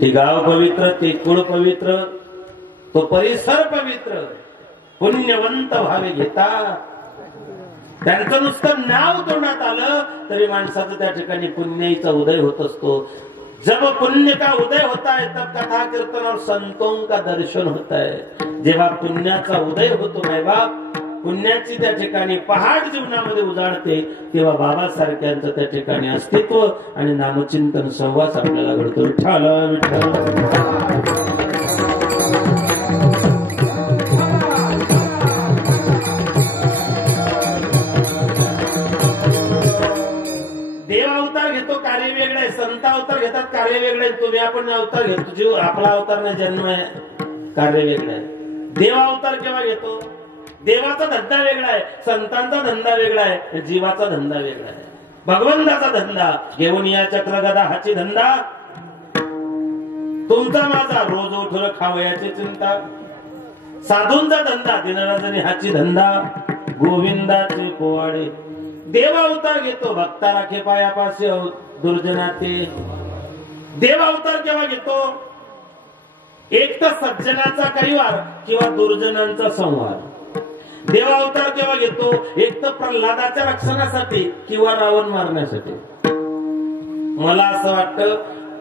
ते गाव पवित्र, ते कुळ पवित्र, तो परिसर पवित्र. पुण्यवंत व्हावे घेता त्यांचं नुसतं नाव तोंडात आलं तरी माणसाचं त्या ठिकाणी पुण्याचा उदय होत असतो. जब पुण्य का उदय होता है तब कथा कीर्तन और संतों का दर्शन होता है. जेव्हा पुण्याचा उदय होतो माय बाप, पुण्याची त्या ठिकाणी पहाड जीवनामध्ये उजाडते, तेव्हा बाबासारख्यांचं त्या ठिकाणी अस्तित्व आणि नामचिंतन सहवास आपल्याला घडतो. विठ्ठल विठ्ठल. देव अवतार घेतो, कार्य वेगळं आहे. संत अवतार घेतात, कार्य वेगळं आहे. तुम्ही आपण अवतार घेतो, जीव आपला अवतार नाही, जन्म आहे, कार्य वेगळं आहे. देव अवतार केव्हा घेतो? देवाचा धंदा वेगळा आहे, संतांचा धंदा वेगळा आहे, जीवाचा धंदा वेगळा आहे. भगवंताचा धंदा घेऊन या चक्र गदा हाची धंदा, तुमचा माझा रोज उठून खावयाची चिंता. साधूंचा धंदा दिनराजनी हाची धंदा, गोविंदाचे पोवाडे. देव अवतार घेतो, भक्ता राखे पायापाशी दुर्जनाते. देव अवतार केव्हा घेतो? एक तर सज्जनाचा कैवार किंवा दुर्जनांचा संहार. देव अवतार केव्हा घेतो? एक तर प्रल्हादाच्या रक्षणासाठी किंवा रावण मारण्यासाठी. मला असं वाटतं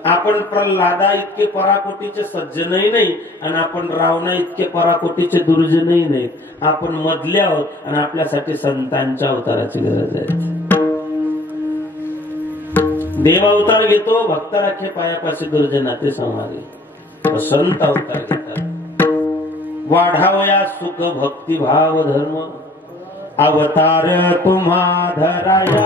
आपण प्रल्हादा इतके पराकोटीचे सज्जनही नाही आणि आपण रावणा इतके पराकोटीचे दुर्जनही नाहीत. आपण मधले आहोत आणि आपल्यासाठी संतांच्या अवताराची गरज आहे. देव अवतार घेतो, भक्त राखे पायापाशी दुर्जनाते संहारी. संत अवतार घेतात, वाढावया सुख भक्ती भाव धर्म. अवतार तुम्हा धराया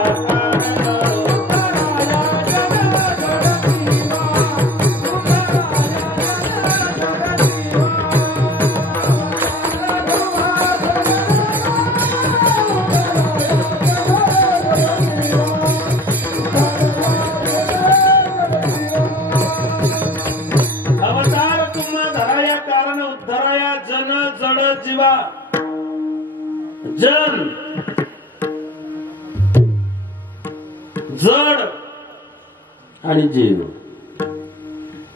जन जड आणि जीव.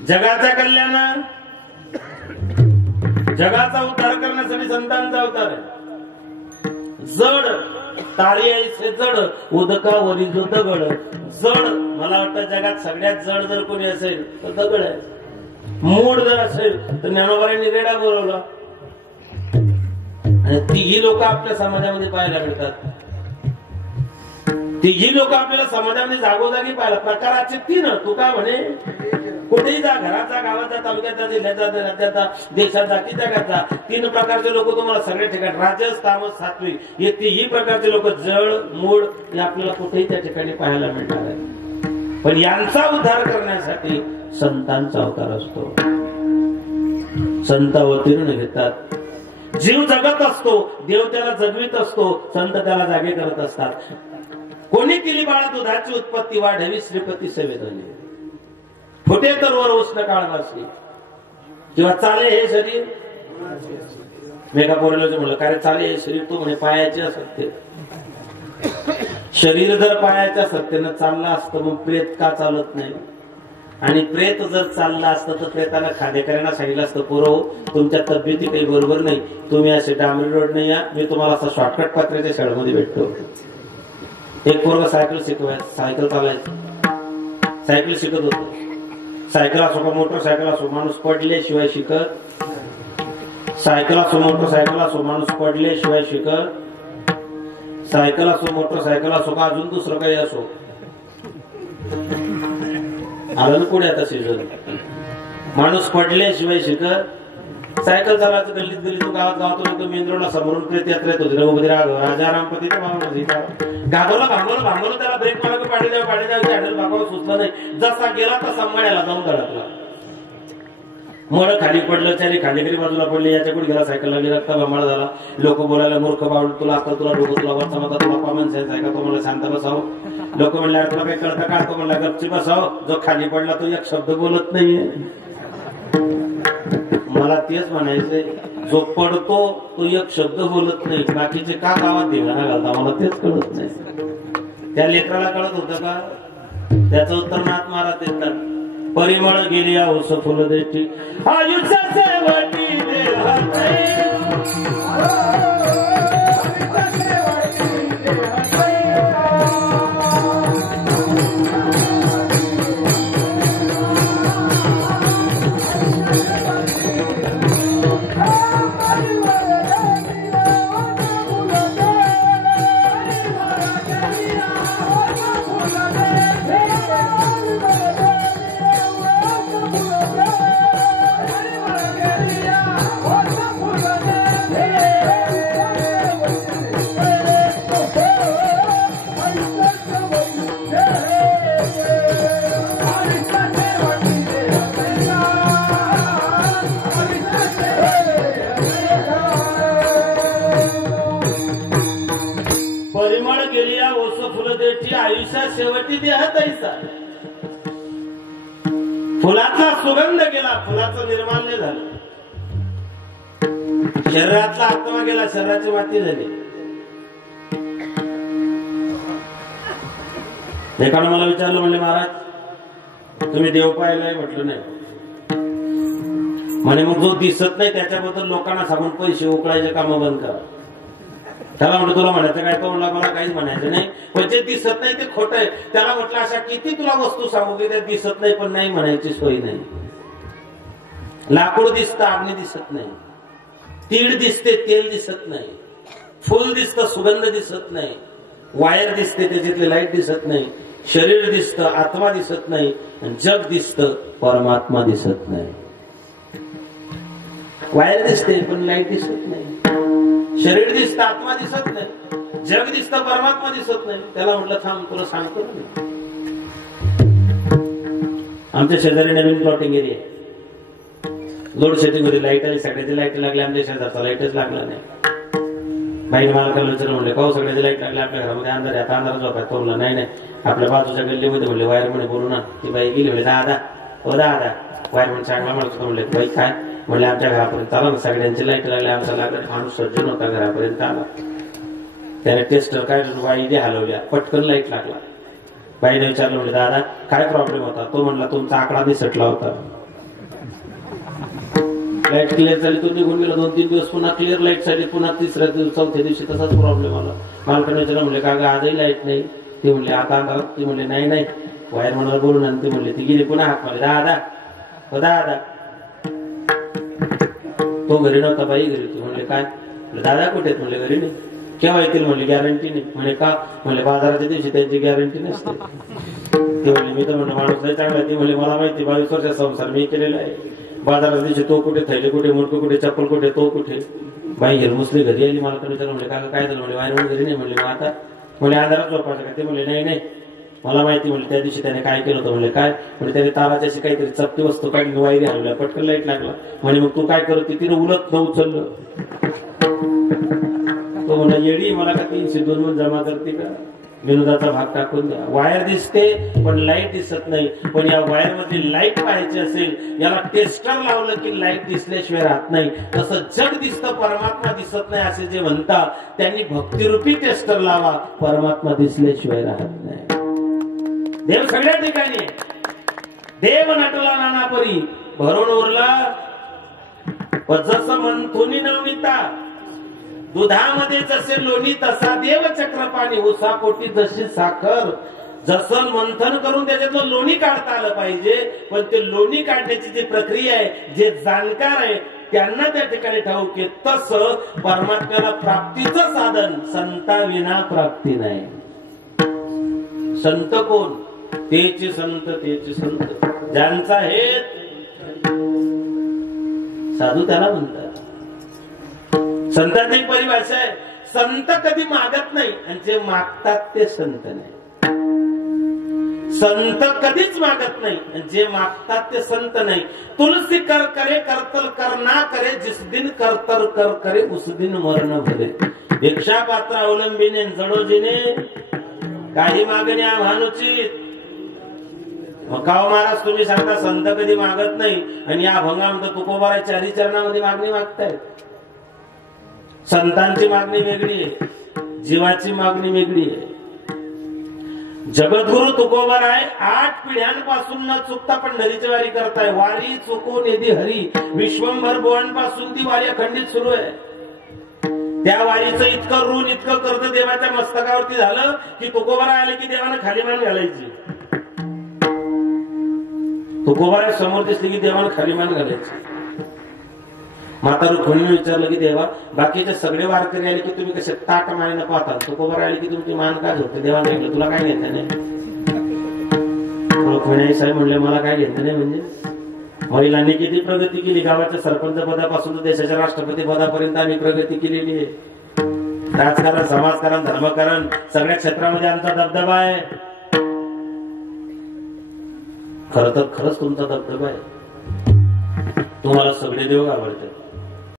जगाच्या कल्याण, जगाचा उद्धार करण्यासाठी संतांचा अवतार आहे. जड तारी ऐसे जड, उदकावरी जो दगड. जड मला वाटतं जगात सगळ्यात जड जर कोणी असेल तर दगड आहे. मूड जर असेल तर ज्ञानोबांनी रेडा बोलवला. आणि तीही लोक आपल्या समाजामध्ये पाहायला मिळतात. तीही लोक आपल्याला समाजामध्ये जागोजागी पाहायला. प्रकाराचे तीन. तू काय म्हणे, कुठेही जा, घरात जा, गावात जा, तालुक्यात जा, जिल्ह्यात जा, राज्यात जा, देशात जा, की जगात जा, तीन प्रकारचे लोक तुम्हाला सगळ्या ठिकाणी, राजस तामस सात्विक, हे तीही प्रकारचे लोक, जळ मूळ, हे आपल्याला कुठेही त्या ठिकाणी पाहायला मिळणार आहे. पण यांचा उद्धार करण्यासाठी संतांचा अवतार असतो. संत अवतीर्ण घेतात. जीव जगत असतो, देव त्याला जगवीत असतो, संत त्याला जागे करत असतात. कोणी केली बाळा दुधाची उत्पत्ती, वाढवी श्रीपती सेवेधनी. फुटे तर वर उष्ण काळवासी, किंवा चाले हे शरीर. मेघा पोरेला म्हणलं, काय चाले हे शरीर? तू म्हणे पायाचे सत्य. शरीर जर पायाच्या सत्तेनं चाललं असतं मग प्रेत का चालत नाही? आणि प्रेत जर चाललं असतं तर प्रेताला खादेकऱ्यांना सांगितलं असतं, पुरव तुमच्या तब्येती काही बरोबर नाही, तुम्ही असे डांबरी रोड नाही या, मी तुम्हाला असं शॉर्टकट पात्र्याच्या शाळेमध्ये भेटतो. एक पोरगा सायकल शिकवायचं, सायकल चालायचं, सायकल शिकत होतो. सायकल असो का मोटरसायकल असो, माणूस पडल्याशिवाय शिकत. सायकल असो मोटरसायकल असो, माणूस पडल्याशिवाय शिकत. सायकल असो मोटरसायकल असो का अजून दुसरं काही असो, आलं ना पुढे आता सीझन. माणूस पडल्याशिवाय शिकत. सायकल चालायचं गल्लीत गल्ली, तो गावात गावात मेंद्रोला समोरून प्रेत यात्रा येत होती. रघुपती राघव राजारामपती गागवला भांगवलं त्याला ब्रेक मारा, पाडी द्यावी हँडल भागावं सुचलं नाही. जसा गेला तसा मळ्याला जाऊन धडकला. मळ खाली पडलं, त्याने खांदेकरी बाजूला पडले, याच्याकडे गेला, सायकल लागली, रक्ता बंबाळ झाला. लोक बोलायला, मूर्ख बावळ, तुला आता तुला डोकं, तुला वरचा मता, तुला कॉमन सेन्स आहे का? तो म्हणला शांत बसाव. लोक म्हणले, तुला काही कळतं का? तो म्हणला गपची बसाव. जो खाली पडला तो एक शब्द बोलत नाहीये. मला तेच म्हणायचंय, जो पडतो तो एक शब्द बोलत नाही, बाकीचे का गावात धिंगाणा घालता मला तेच कळत नाही. त्या लेकराला कळत होतं का? त्याचं उत्तर नाथ महाराज देतात. परिमळ गेली औस फुल देठी आयुष्याचे वटी आयुष्यात शेवटी देह तैसा फुलाचा सुगंध गेला फुलाचं निर्माल्य झालं शरीरातला आत्मा गेला शरीराची माती झाली एकानं मला विचारलं म्हणले महाराज तुम्ही देव पाहिलाय म्हटलं नाही म्हणे मग जो दिसत नाही त्याच्याबद्दल लोकांना सांगून पैसे उकळायचे काम बंद करा त्याला म्हटलं तुला म्हणायचं काय तो म्हणला मला काहीच म्हणायचं नाही पण जे दिसत नाही ते खोटं आहे त्याला म्हटलं अशा किती तुला वस्तू सांगू की ते दिसत नाही पण नाही म्हणायची सोय नाही लाकूड दिसतं अग्नी दिसत नाही तीळ दिसते तेल दिसत नाही फुल दिसतं सुगंध दिसत नाही वायर दिसते त्याच्यातली लाईट दिसत नाही शरीर दिसतं आत्मा दिसत नाही जग दिसतं परमात्मा दिसत नाही वायर दिसते पण लाईट दिसत नाही शरीर दिसतं आत्मा दिसत नाही जग दिसतं परमात्मा दिसत नाही त्याला म्हटलं थांब तुला सांगतो ना आमच्या शेजारी नवीन प्लॉटिंग एरिया लोड शेडिंग मध्ये लाईट आणि सगळ्याची लाईट लागली आमच्या शेजारचा लाईटच लागला नाही बाईने मला काल विचारलं म्हणले पाहू सगळ्याची लाईट लागली आपल्या घरामध्ये अंधार आता अंधार झोपाय तो म्हणला नाही आपल्या बाजूच्या गल्लीमध्ये म्हणले वायर म्हणे बोलू ना ती बाई गेली म्हणजे दादा वायर म्हणे चांगला म्हणत होता म्हणले बाई काय म्हणले आमच्या घरापर्यंत आला ना सगळ्यांची लाईट लागली आमचा लागला माणूस सज्जन होता घरापर्यंत आला त्याने टेस्टर काय वाईने हलवल्या पटकन लाईट लागला बाईने विचारलं म्हणजे दादा काय प्रॉब्लेम होता तो म्हणला तुमचा आकडा निसटला होता लाईट क्लिअर झाली तो निघून गेला 2-3 दिवस पुन्हा क्लिअर लाईट झाली पुन्हा तिसऱ्या चौथ्या दिवशी तसाच प्रॉब्लेम आला मालकाने विचारलं म्हणले का ग आजही लाईट नाही ते म्हणले आता अंधारात ते म्हणले नाही वायर म्हणाला बोलून आणि ते म्हणले ती गेली पुन्हा हात मारले दादा तो घरी नव्हता बाई घरी होती म्हणले काय दादा कुठे आहेत म्हणले घरी नाही केव्हा येतील म्हणले गॅरंटी नाही म्हणे का म्हणले बाजाराच्या दिवशी त्यांची गॅरंटी नसते ते म्हणले मी तर म्हणलं माणूस नाही चांगला ते म्हणले मला माहिती 22 वर्षाचा संसार मी केलेला आहे बाजाराच्या दिवशी तो कुठे थैले कुठे मुडकं कुठे चप्पल कुठे तो कुठे बाई गेल मुसली घरी आली मला विचारलं म्हणले काय झालं म्हणले वायर घरी नाही म्हणले मग आता म्हणले आधारात झोपायचं का ते म्हणले नाही मला माहिती म्हणले त्या दिवशी त्याने काय केलं होतं म्हणले काय म्हणजे त्याने ताराची अशी काहीतरी चपटी वस्तू काढली वायरी हलवल्या पटकन लाईट लागला म्हणे मग तू काय करत तिने उलट न उचललं तो म्हणा येडी मला का 302 जमा करते का विनोदाचा भाग टाकून द्या वायर दिसते पण लाईट दिसत नाही पण या वायर मध्ये लाईट पाहायची असेल याला टेस्टर लावलं की लाईट दिसल्याशिवाय राहत नाही तसं जग दिसतं परमात्मा दिसत नाही असे जे म्हणतात त्यांनी भक्तिरूपी टेस्टर लावा परमात्मा दिसल्याशिवाय राहत नाही देव सगळ्या ठिकाणी देव नटला नाना परी भरून उरला जसं मंथुनी नवमिता दुधामध्ये जसे लोणी तसा देव चक्रपाणी उसापोटी जशी साखर जसं मंथन करून त्याच्यातलं लोणी काढता आलं पाहिजे पण ते लोणी काढण्याची जी प्रक्रिया आहे जे जाणकार आहे त्यांना त्या ठिकाणी ठाऊक आहे तसं परमात्म्याला प्राप्तीचं साधन संता विना प्राप्ती नाही संत कोण तेचे संत ज्यांचा हेत साधू त्याला म्हणतात संतांची एक परिभाषा आहे संत कधी मागत नाही आणि जे मागतात ते संत नाही संत कधीच मागत नाही आणि जे मागतात ते संत नाही तुलसी कर करे करतल कर ना करे जिस दिन करतर कर करे उस दिन मरण भरे भिक्षा पात्र अवलंबीने जडोजीने काही मागण्या भानुचित काव महाराज तुम्ही सांगता संत कधी मागत नाही आणि या अभंगामध्ये तुकोबाराच्या हरिचरणामध्ये मागणी मागतायत संतांची मागणी वेगळी आहे जीवाची मागणी वेगळी आहे जगद्गुरु तुकोबाराय 8 पिढ्यांपासून न चुकता पंढरीची वारी करताय. वारी चुको नेदी हरी, विश्वंभर भुवनपासून ती वारी अखंडित सुरू आहे. त्या वारीचं इतकं ऋण, इतकं कर्ज देवाच्या मस्तकावरती झालं की तुकोबाराय आले की देवानं खाली मान घालायची. तुकोबाराय समोर दिसली की देवानं खाली मान घालायची. माता रुक्मिणीने विचारलं की देवा, बाकीचे सगळे वारकरी आले की तुम्ही कसे ताट मानेनं पाहता, तुकोबाराय आले की तुमची मान का झोपते? देवाने म्हटलं तुला काय घेतलं नाही? रुक्मिणी साहेब म्हणले मला काय घेतलं नाही म्हणजे? महिलांनी किती प्रगती केली, गावाच्या सरपंच पदापासून देशाच्या राष्ट्रपती पदापर्यंत आम्ही प्रगती केलेली आहे. राजकारण, समाजकारण, धर्मकारण सगळ्या क्षेत्रामध्ये आमचा दबदबा आहे. खरंच तुमचा दबदबा आहे. तुम्हाला सगळे देव आवडतात.